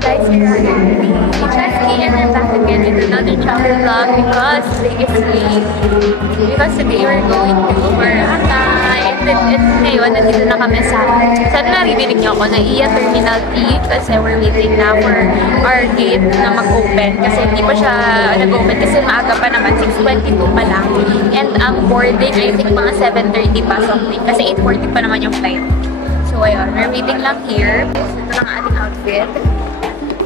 Guys, we are in Chesky and I'm back again with another travel vlog because it's late. Because today we're going to Boracay. And ngayon, nandito na kami sa... Sana naririnig niyo ako na Iya Terminal 3 kasi we're waiting na for our gate na mag-open. Kasi hindi pa siya nag-open kasi maaga pa naman, 6:22 pa lang. And ang boarding, I think mga 7:30 pa something. Kasi 8:40 pa naman yung flight. So ayun, we're waiting lang here. Ito lang ang ating outfit.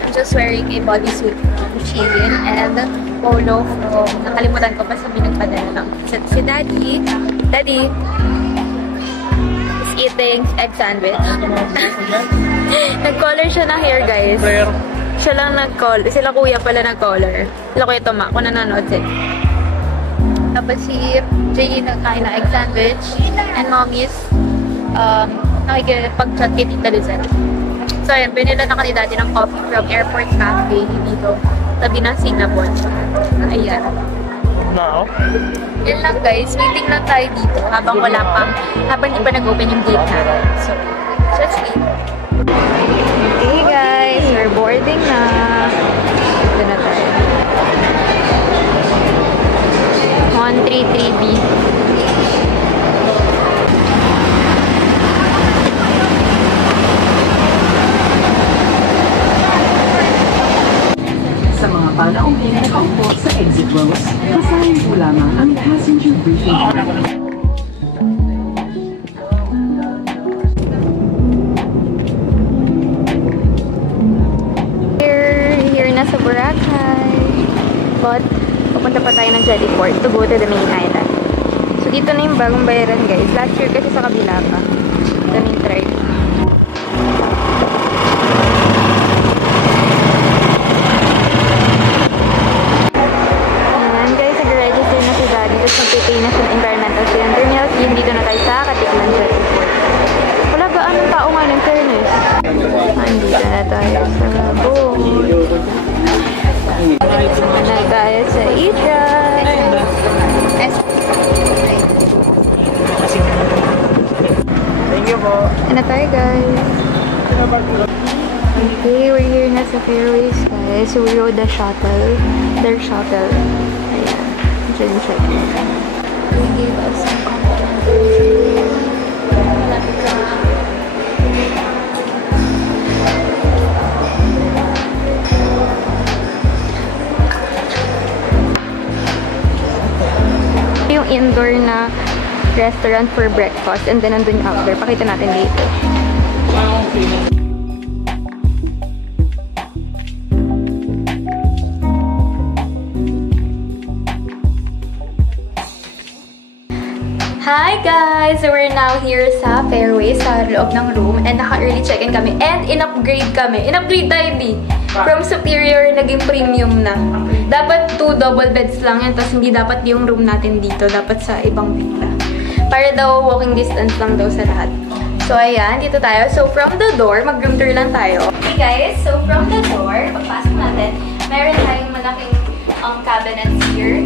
I'm just wearing a bodysuit from Shein and polo from... Nakalimutan ko pa sabi nagpadala ng si Daddy. Daddy is eating egg sandwich. Nag-color siya na hair, guys. Siya lang nag-color. Sila kuya pala nag-color. Sila kuya Toma. Kung nanonood sila. Tapos si Jay nagkain na egg sandwich. And mommy's nakikipag-chat kay Tita Lizette. So, ayan, pinila na kanila natin ng coffee from Airport Cafe dito. Tabi ng Singapore. Ayan. Now? Yan lang, guys. Waiting lang tayo dito habang wala pang, habang hindi pa nag-open yung gate natin. So, just wait. Okay, guys. We're boarding na. Ito na tayo. 133B. Panaong pinakaupo sa exit rows, kasahin po lamang ang passenger briefing. Here na sa Boracay. But, pupunta pa tayo ng Jellyport to go to the main island. So, dito na yung bagong bayaran, guys. Last year kasi sa kabila pa. Ito na yung try. Magpipay na sa environmental student terminal. Dito na tayo sa Katiklan Jellyport. Wala ba anong tao nga ng fairness? Andito na tayo sa boat. Andito na tayo sa e-drive. Thank you po. Ano tayo, guys? Okay, we're here na sa Fairways, guys. So, we rode the shuttle. Their shuttle. Ayan. Check. They gave us some complimentary. Yung indoor na restaurant for breakfast and then nandun yung outdoor. Pakita natin dito. Hi guys! So we're now here sa Fairways, sa loob ng room, and naka-early check-in kami, and in-upgrade kami. In-upgrade tayo, di? From superior, naging premium na. Dapat 2 double beds lang yan, tapos hindi dapat yung room natin dito, dapat sa ibang villa. Para daw walking distance lang daw sa lahat. So ayan, dito tayo. So from the door, mag-room tour lang tayo. Okay guys, so from the door, pagpasok natin, meron tayong malaking cabinets here.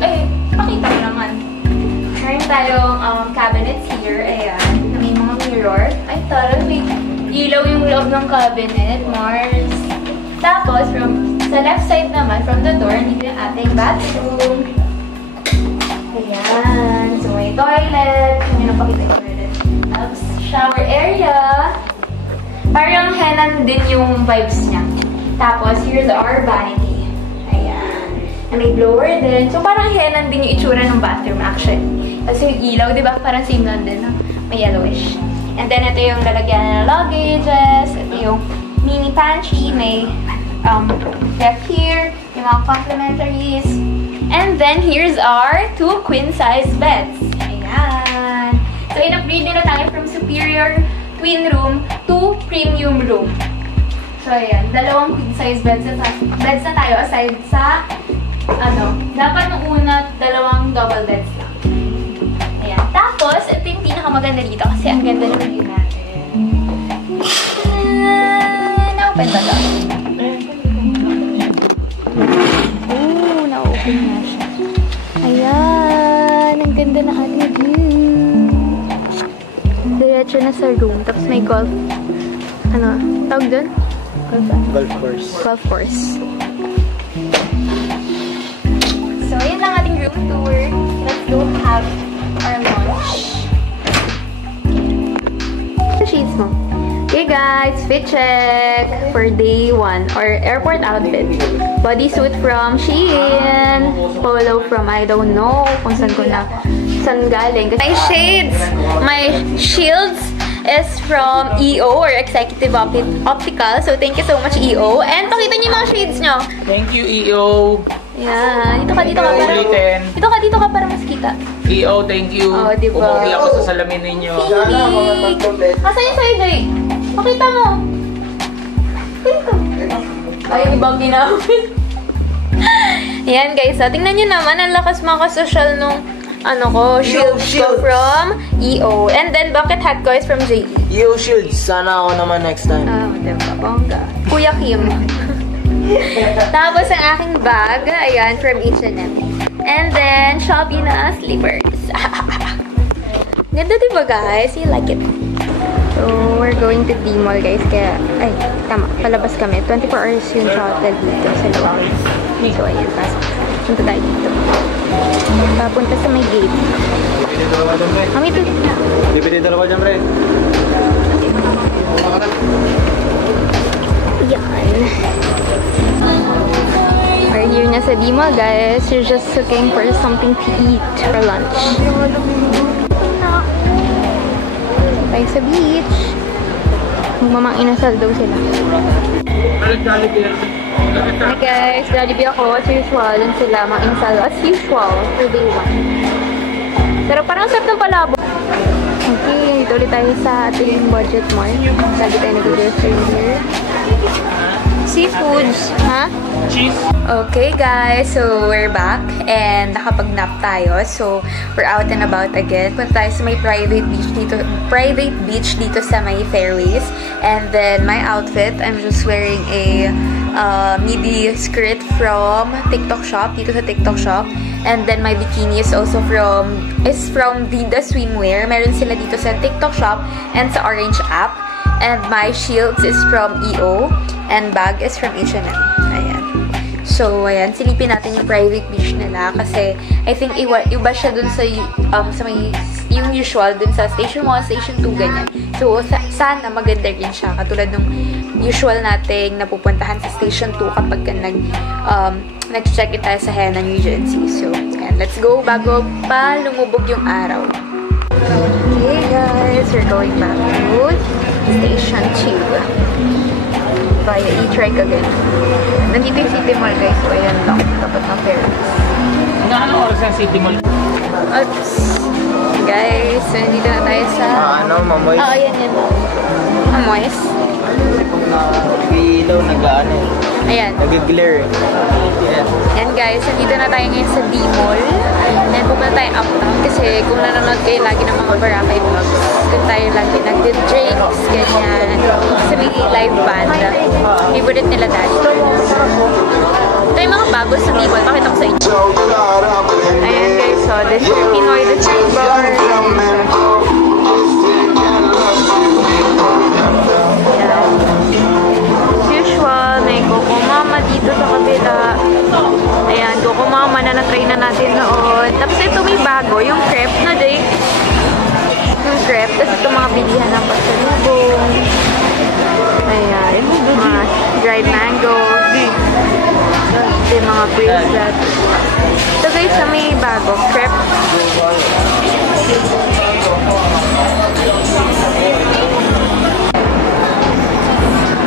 Ay, pakita mo naman. Meron tayong cabinets here, ayan, na may mga mirror. Ay, taral, may ilaw yung loob ng cabinet, Mars. Tapos, sa left side naman, from the door, nandito yung ating bathroom. Ayan, so may toilet. May napakita ko rin. Tapos, shower area. Parang henan din yung vibes niya. Tapos, here's our vanity. Ayan. Na may blower din. So, parang henan din yung itsura ng bathroom, actually. Kasi yung ilaw, di ba? Parang same lang din, no? May yellowish. And then, ito yung lalagyan ng luggages. Ito yung mini pantry. May ref here. Yung mga complementaries. And then, here's our 2 queen-size beds. Ayan. So, in-upgrade nila tayo from superior twin room to premium room. So, ayan. 2 queen-size beds na tayo aside sa, dapat nung una, 2 double beds lang. Ayan. Tapos, ito yung pinakamaganda dito kasi ang ganda ng view natin. Na-open ba ito? Ooh, na-open na siya. Ayan. Ang ganda ng ating view. Diretso na sa room. Tapos may golf. Tawag dun? Golf course. Golf course. So, yun lang ating room tour. Let's go have our lunch. Sheets mo. Okay guys, fit check for day 1 or airport outfit. Bodysuit from Shein. Polo from I don't know kung saan galing. My shades, my shields is from EO or Executive Optical. So thank you so much EO. And pakita niyo yung mga shades nyo. Thank you, EO. Yeah, dito ka para mas kita. EO, thank you. Oh, diba? Umuwi ako sa salamin ninyo. Asan yung sa'yo, Jay? Pakita mo. Dito. Ay, ibang ginamit. Ayan, guys. So, tingnan nyo naman. Ang lakas makasosyal nung shield ko from EO. And then, bucket hat ko is from JE. EO shields. Sana ako naman next time. Diba? Bongga. Kuya Kim. Tapos, ang aking bag, ayan, from H&M. And then, Shopee na slippers. Ganda diba, guys? You like it? So, we're going to D-Mall, guys. Kaya, ay, tama. Palabas kami. 24 hours yung shuttle dito sa loob. So, ayan. Punta tayo dito. Papunta sa may gate. Bibili dalawa dyan, Red. Kami ito. Bibili dalawa dyan, Red. Yan. We're here na sa D-Mall, guys. You're just looking for something to eat for lunch. Tayo sa beach. Magmamang inasal daw sila. Hi guys, Jollibee ako as usual. Yun sila, mga inasal as usual for day 1. Pero parang sarap ng palabo. Okay, dito ulit tayo sa ating budget mall. Lagi tayo nag-grocery here. Seafoods, ha? Cheese. Okay guys, so we're back and nakapag-nap tayo. So we're out and about again. Punta tayo sa may private beach dito sa may fairways. And then my outfit, I'm just wearing a midi skirt from TikTok shop, dito sa TikTok shop. And then my bikini is also from Vida Swimwear. Meron sila dito sa TikTok shop and sa Orange app. And my shields is from EO. And bag is from H&M. Ayan. So, ayan. Silipin natin yung private beach nila. Kasi, I think iba siya dun sa may, yung usual dun sa Station 1, Station 2, ganyan. So, sana maganda rin siya. Katulad nung usual nating napupuntahan sa Station 2 kapag nag-check tayo sa Henan Regency. So, ayan. Let's go bago pa lumubog yung araw. Okay, guys. We're going back to Station 2. Via E-Trike again. Nandito yung City Mall, guys. So, ayan lang. Tapat ng fairness. Anong oras ang City Mall? Oops. Guys, so nandito na tayo sa... mamoy? Oo, yan. Mamoys. Kasi kung nag-ilaw, nag-ano eh. Ayan. Nag-glare. Yes. Yan, guys. Nandito na tayo ngayon sa D-Mall. And pupunta tayo uptown kasi kung nanonood kayo lagi ng mga Boracay vlogs, kung tayo lagi nag-drinks, ganyan. Sa may live band. Favorite nila dati. Ito yung mga bago sa D-Mall. Pakita ko sa inyo. Ayan, guys. So, this is Pinoy Dessert Bar. Usual, may Coco Mama dito sa kabila. Ayan, Coco Mama na na-try na natin noon. Tapos ito may bago, yung crepe na Jake. Yung crepe. Tapos ito mga bilihan ng pasalubong. Ayan, mga dried mango. Ito yung mga bracelet. Ito guys, na may bago, crepe.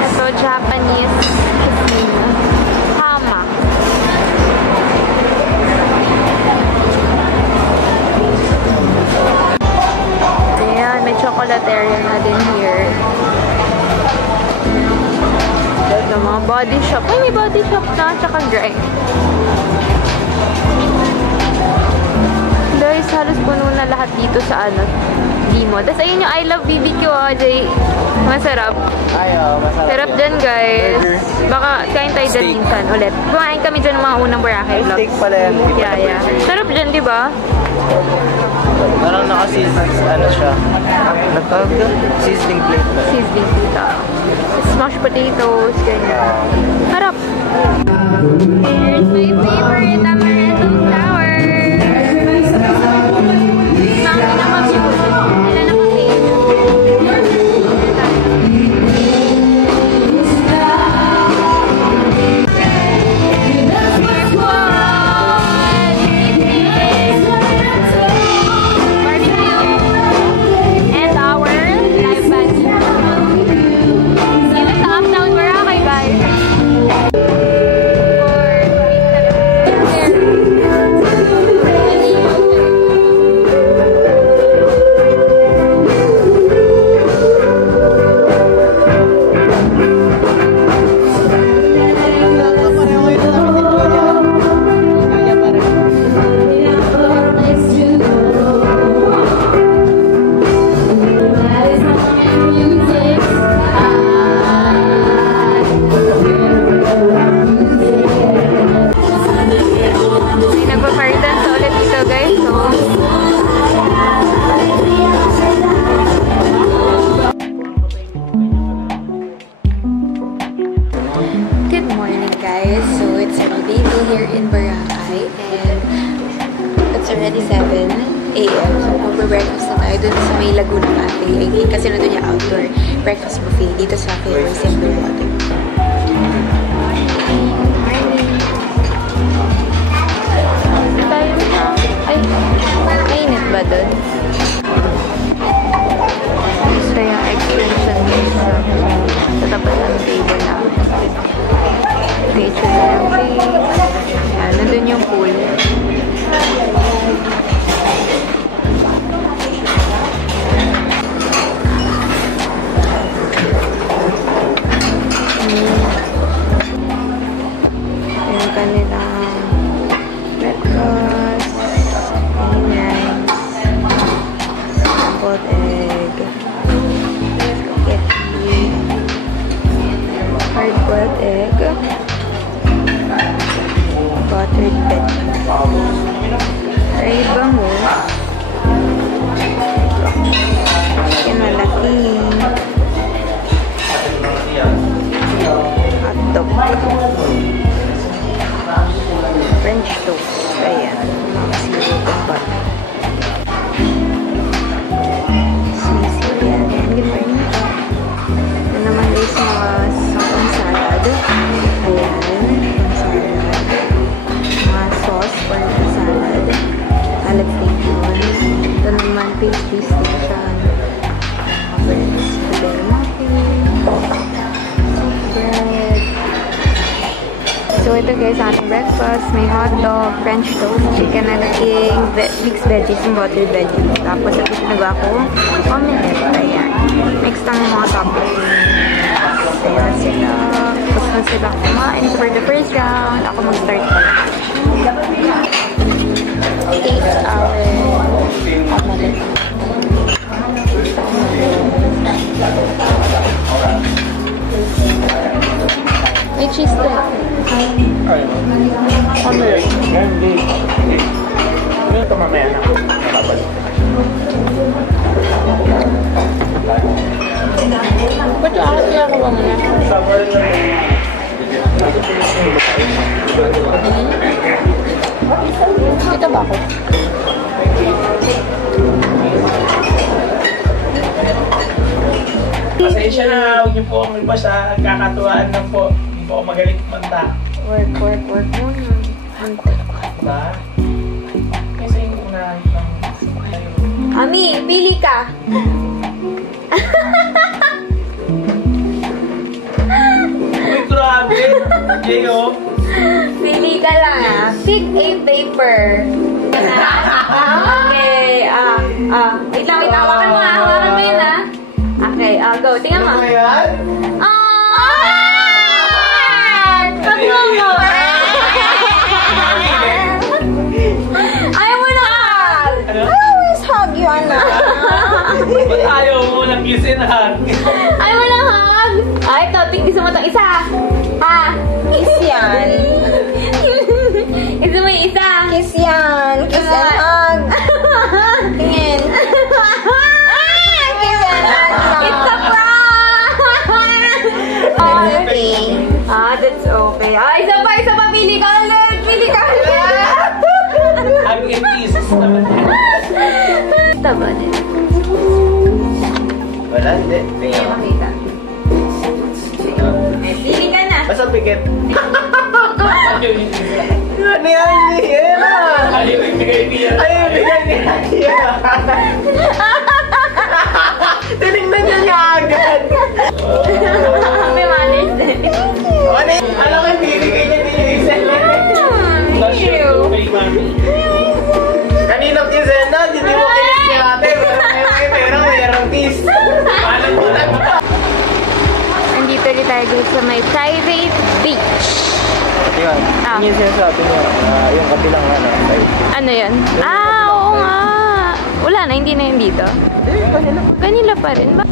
Ito, Japanese hama. Ayan, may chocolate area na din here. Ito, mga body shop. Ay, may body shop na, tsaka dry. Guys, halos puno na lahat dito sa D-Mall. Tapos ayun yung I Love BBQ, Jay. Masarap. Masarap. Sarap dyan, guys. Burger. Baka kain tayo dyan minsan ulit. Kumain kami dyan ng mga unang Boracay vlogs. Steak pala yan. Yeah. Sarap dyan, di ba? Parang siya. Nagtawag doon? Sizzling plate ba? Sizzling dito. Smash potatoes, ganyan. Harap! Here's my favorite amaretto sour! Mami na mag-view. Wala na mag-view. Already 7 a.m. So, magbe-breakfast na tayo dun sa may Laguna Cafe. I think kasi nandun yung outdoor breakfast buffet dito sa Favors in Blue Water. Ay, mainit ba dun? So, yung extension sa tapat ng table namin. Station cafe. Ayan, nandun yung pool. Yung kanilang breakfast, rice, scrambled egg, spaghetti, hard-boiled egg, buttered veggies, fried bangus, kinalaki, hotdog, French toast. Ayan, mga sirup and butter. Sisig yan. Ayan, good morning. Ito naman guys, mga sotong salad. Ayan, salad. Mga sauce for the salad. Salad station. Ito naman, pastry station. Breads. Strawberry muffin. Bread. So, ito guys, ating breakfast. May hotdog, French toast, chicken and king, mixed veggies, and buttered veggies. Tapos, ito sinaga ko, omelette. Ayan. Next ang mga toppings. Ayan sila. Tapos na sila kumain. So, for the first round, ako mag-start pa. Take our omelette. May cheese to. Ito mamaya na. Ba't yung akas kaya ko ba muna? Kita ba ako? Pasensya na, huwag niyo po akong iba sa kakatuwaan lang po. Hindi po ako magaling kumanta. Work muna. Diba? Kasi yung unahan lang. Ami, pili ka! Uy, grabe! Jeyo! Pili ka lang ah. Pick a paper. Okay, wait lang, hawakan mo ah. Hawakan mo yun ah. Okay, go. Tingnan mo. Ano mo yan? Pag-roll mo. Ayaw mo na hug. Ano? I always hug you, anak. Ba't ayaw mo ng kisin, hug? Ayaw mo na hug. Ay, ito. Gusto mo itong isa. Ha? Kiss yan. Gusto mo yung isa? Kiss yan. Kiss and hug. Tingin. Kiss and hug. It's a prank! Ay, isa pa, pili ka ulit! Pili ka ulit! I'm in pieces naman. Taba din. Wala, hindi. Hindi niya makita. Pili ka na! Basta pikit. Ayaw yung Ano yan? Yan na! Ayaw yung bigay niya. Ayaw bigay niya. Tinignan niya niya agad. May manners din. Ano yun? Alam ko, bibigay niya din yung isa lang. Last year, kay mami. Kanina si Zena, hindi mo kinis si ate. Pero mayroong kiss. Paano mo lang? Nandito rin tayo guys sa may private beach. Yun. Ah. Yung sinasabi niya, yung kabilang side. Ano yun? Oo nga. Wala na, hindi na yun dito. Kanila pa rin ba?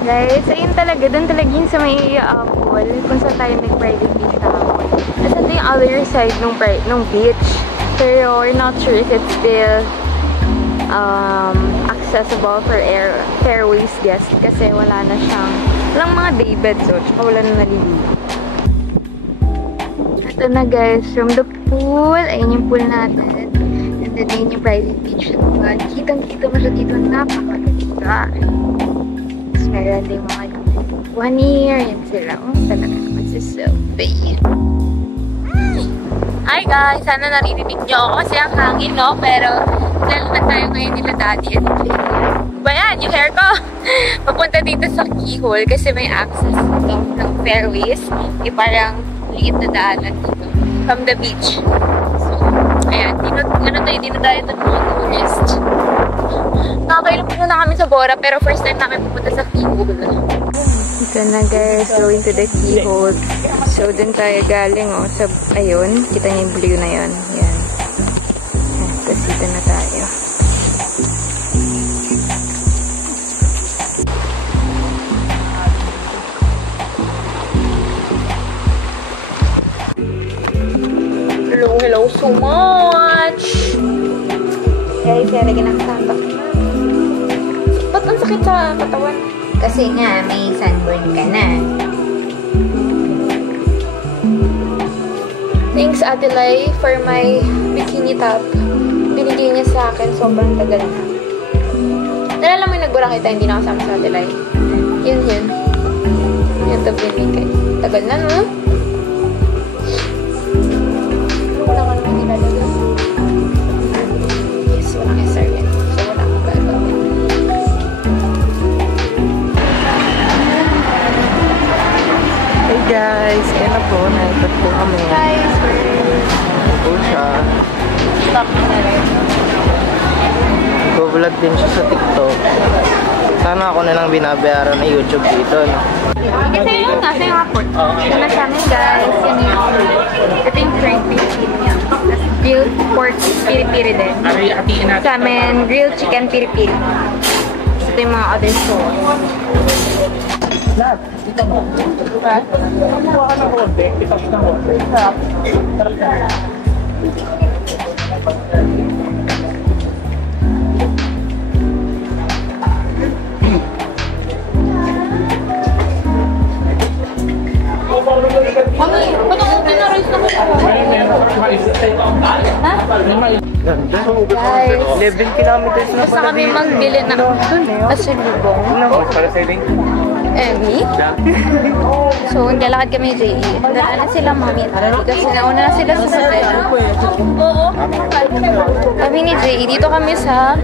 Guys, ayun talaga. Doon talaga yun sa may pool. Kung saan tayo nag-private beach kahapon. Tapos ito yung other side ng beach. Pero we're not sure if it's still accessible for fairways guests kasi wala na siyang walang mga daybeds so wala na naliligo. Ito na guys, from the pool. Ayun yung pool natin. And then ayun yung private beach naman. Kitang-kita mo siya dito. Napakaganda. Tapos meron din mga one year. Yan sila. Oh, talaga naman si Sophie. Hi guys! Sana naririnig niyo ako kasi ang hangin, no? Pero lalakad tayo ngayon nila daddy at ba yan? Yung hair ko! Papunta dito sa keyhole kasi may access dito ng fairways. Parang liit na daanan dito from the beach. So, ayan. Dito tayo ng mga tourist. Nakakailan po na kami sa Bora pero first time namin pupunta sa keyhole. Ito na guys, going to the keyhole. So, dun tayo galing, oh. So, ayun. Kita niyo yung blue na yun. Yan. Tapos dito na tayo. Hello so much! Guys, kaya lagi nakasapak na. Ba't ang sakit sa katawan? Kasi nga, may sunburn ka na. Thanks, Ate Lai, for my bikini top. Binigay niya sa akin, sobrang tagal na. Nalala mo yung nagbura kita, hindi na kasama sa Ate Lai. Yun. Yun ito binigay. Tagal na, no? Wala ka naman nilalagay. Yes, walang SR yan. So, wala akong gagawin. Hey guys, kaya na po, naikot po kami. Guys, Po siya. stop na rin. Nag-vlog din siya sa TikTok. Sana ako na lang binabayaran na YouTube dito, no? Kasi yun nga, sa yung airport. Ito na sa amin, guys. Yan yung, ito yung current chicken niya. Tapos grilled pork piri-piri din. Hatiin natin. Sa amin, grilled chicken piri-piri. Tapos ito yung mga other sauce. Lahat. Ito mo. Ha? Kumuha ka ng konti. Pitas ng konti. Sarap. Sarap na. Mami, ba't ako pinarize na ko? Ganda. Guys, 11 kilometers na basta kami magbili ng pasulubong. Emmy. So, naglalakad kami JE. Dala na sila mami. Kasi nauna na sila sa hotel. Oo. Kami ni JE. Dito kami sa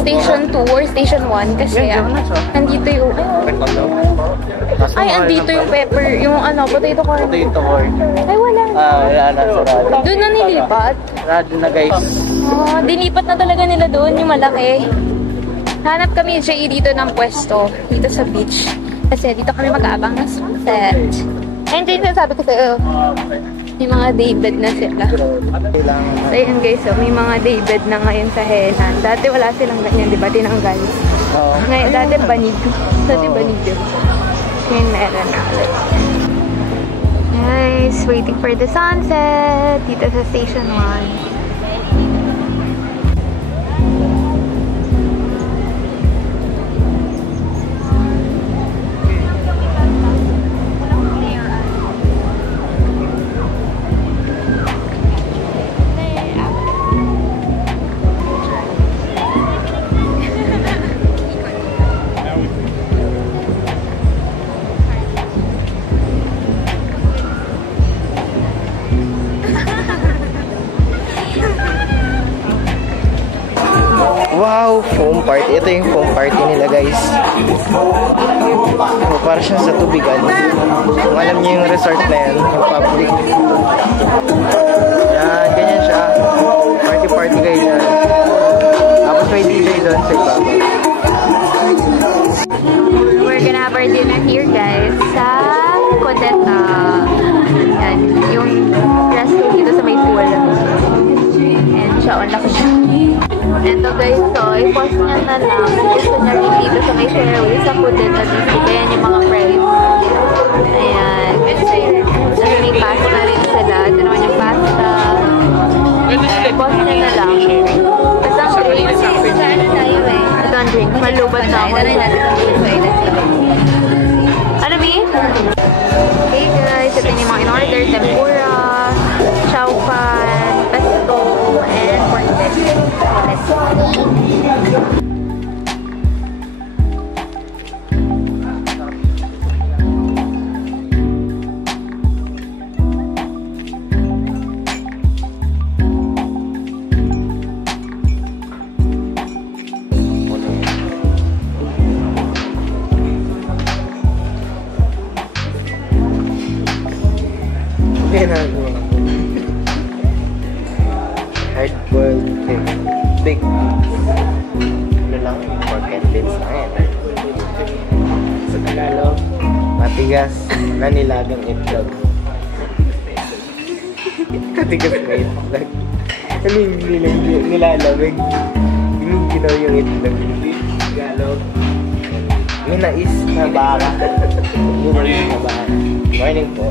Station 2 or Station 1 kasi nandito yung andito yung pepper, yung potato corn. Potato corn. Ay, wala. Wala na sa radyo. Doon na nilipat. Radyo na guys. Dinipat na talaga nila doon, yung malaki. Hanap kami JE dito ng pwesto, dito sa beach. Kasi dito kami mag-aabang ng sunset. And then, sabi ko sa'yo, may mga daybed na sila. So, yun guys, may mga daybed na ngayon sa Henan. Dati wala silang ganyan, di ba? Tinanggal. Ngayon, dati banig. Dati banig din. Ngayon, meron na ulit. Guys, waiting for the sunset. Dito sa Station 1. foam party. Ito yung foam party nila, guys. So, para siya sa tubigan. Kung alam niyo yung resort na yan, yung public. Yan, ganyan siya. Party kayo dyan. Tapos may DJ doon sa iba. We're gonna have our dinner here, guys, sa Codeta. Yan, yung restaurant dito sa may pool. And siya, on laki siya. Ito guys, so, i-post niya na lang. Gusto niya rin dito sa may fairway sa Codeta dito. Ayan yung mga price. Ayan. Tapos may pasta na rin sila. Ito naman yung pasta. I-post niya na lang. Basta ang drink. Ito ang drink. Malubat na ako. Ano, B? Okay guys, ito yung mga in-order. Tempura, chow fan, pesto, and pork belly. Let's go. Hard-boiled egg. Big. Ano lang, pork and beans na yan. Sa Tagalog, matigas na nilagang itlog. Matigas na itlog. Ano yung nilalamig? Yung ginaw yung itlog. Tagalog. Minais na baka. Minais na baka. Morning po.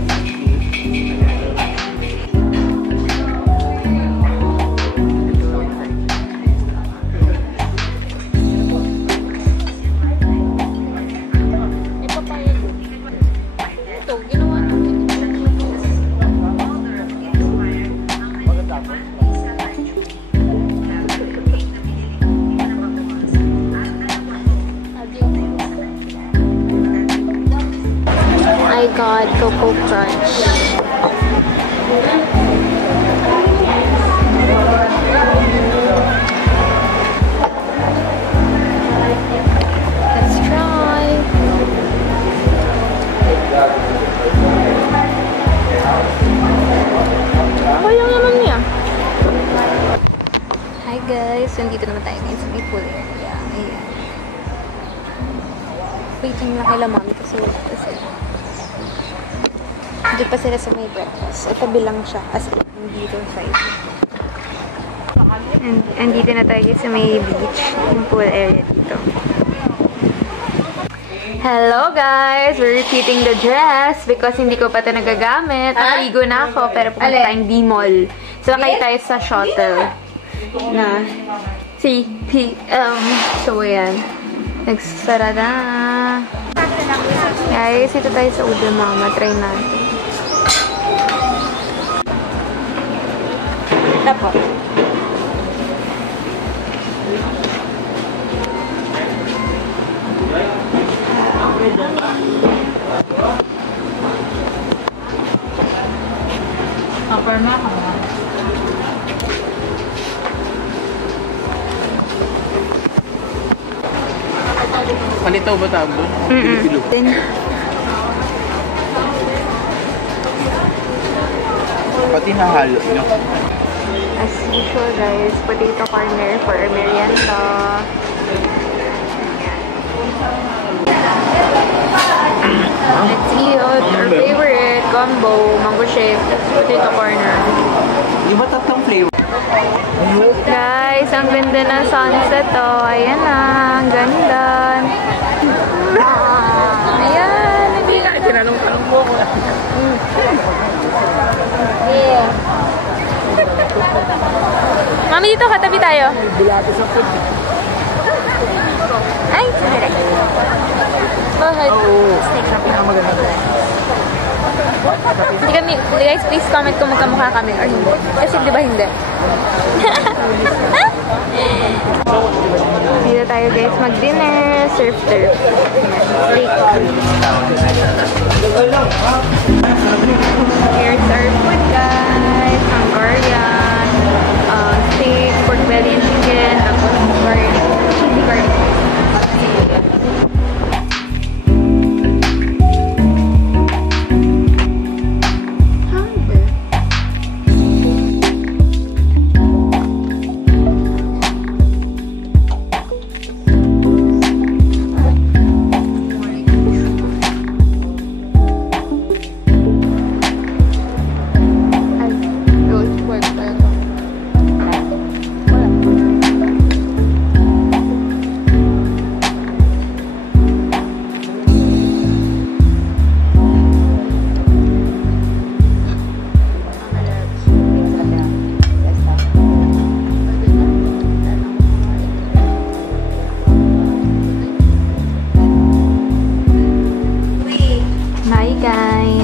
I got Cocoa Crunch. Let's try. Okay lang naman niya. Hi guys, nandito naman tayo ngayon sa may pool area. Ayan. Waiting lang kay Mami kasi wala pa sila. Doon pa sila sa may breakfast. At tabi lang siya. As in, dito side. And dito na tayo sa may beach. Yung pool area dito. Hello guys! We're repeating the dress because hindi ko pa ito nagagamit. Nakaligo na ako pero pumunta tayong D-Mall. So, kayo tayo sa shuttle. Na. So, ayan. Nagsara na. Guys, ito tayo sa Ude Mama. Try natin. Tapo. Upper na ako. Palitaw ba tawag doon? Then, Pati nahalo nyo. as usual guys, potato corner for our merienda. Let's eat our favorite combo, mango shake, potato corner. Di ba tatlong flavor? Guys, ang ganda ng sunset oh. Ayan na, ang ganda. Ayan. Hindi nga, tinanong-tanong mo ko. Yeah. Mami, dito katabi tayo. Ay, sorry. Go ahead. Steak na pinakamaganda. Hindi kami, guys, please comment kung magkamukha kami or hindi. Kasi di ba hindi? Dito tayo guys mag-dinner, surf turf. Steak. Here's our food guys. Hungarian. Steak, pork belly and chicken. Tapos garlic. Hi guys!